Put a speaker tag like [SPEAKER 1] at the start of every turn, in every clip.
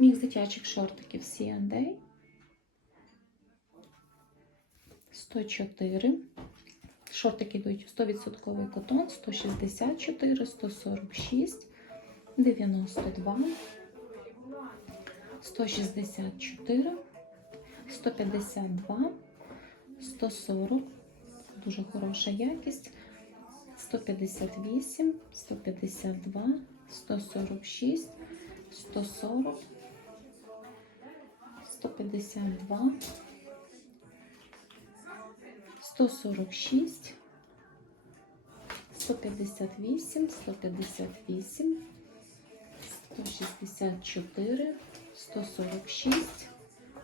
[SPEAKER 1] Мікс дитячих шортиків C&A. 104. Шортики йдуть 100% котон, 164, 146, 92, 164, 152, 140, дуже хороша якість, 158, 152, 146, 140, 152, 146, 158, 158, 164, 146,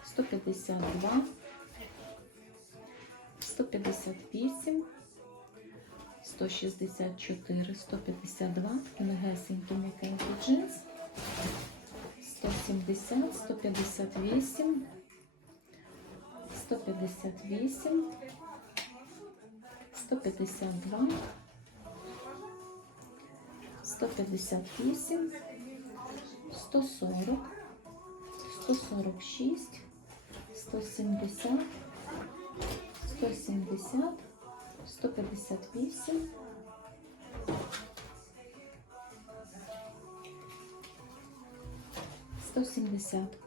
[SPEAKER 1] 152, 158, 164, 152, легесенький джинс, 170, 158, 158, 152, 158, 140, 146, 170, 170, 158, 170.